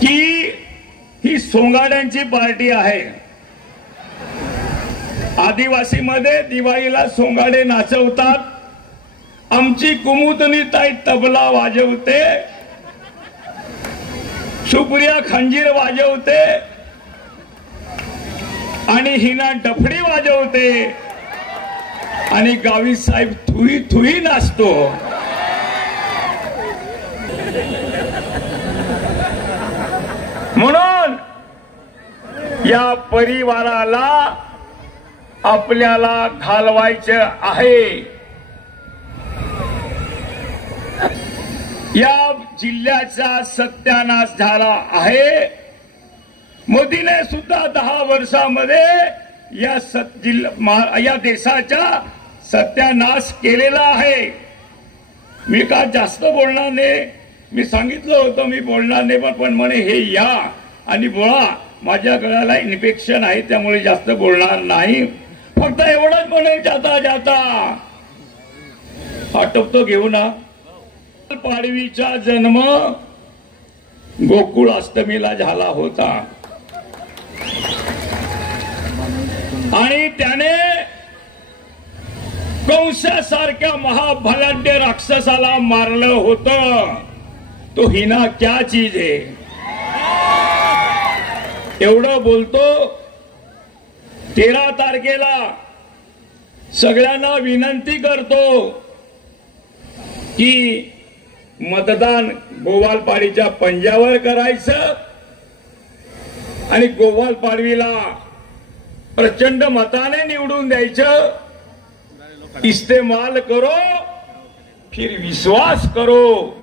की ही सोंगाड्यांची पार्टी आहे। आदिवासी मध्ये दिवाळीला सोंगाडे नाचवतात, आमची कुमुदनी ताई तबला वाजवते, सुप्रिया खंजीर वाजवते आणि हिना डफडी वाजवते आणि गावी साहेब थुई थुई नाचतो। म्हणून या परिवाराला आपल्याला घालवायचं आहे। या जिल्ह्याचा सत्यानाश झाला आहे। मोदीने सुद्धा 10 वर्षामध्ये या देशाचा सत्यानाश केलेला आहे। मी का जास्त बोलणार नाही, मी सांगितलं होतं मी बोलणार नाही, पण म्हणे हे या आणि बोला, माझ्या गळ्याला इन्फेक्शन आहे त्यामुळे जास्त बोलणार नाही। फक्त एवढंच म्हणेल जाता जाता आटोपतो घेऊ ना। पाडवीचा जन्म गोकुळ अष्टमीला झाला होता आणि त्याने कंसासारख्या महाबलाढ्य राक्षसाला मारलं होतं। तो हिना क्या चीज है, एवढं बोलतो। 13 तारखेला सगळ्यांना विनंती करतो की मतदान गोवालपाडीच्या पंजावर करायचं आणि गोवालपाडवीला प्रचंड मताने निवडून द्यायचं। इस्तेमाल करो फिर विश्वास करो।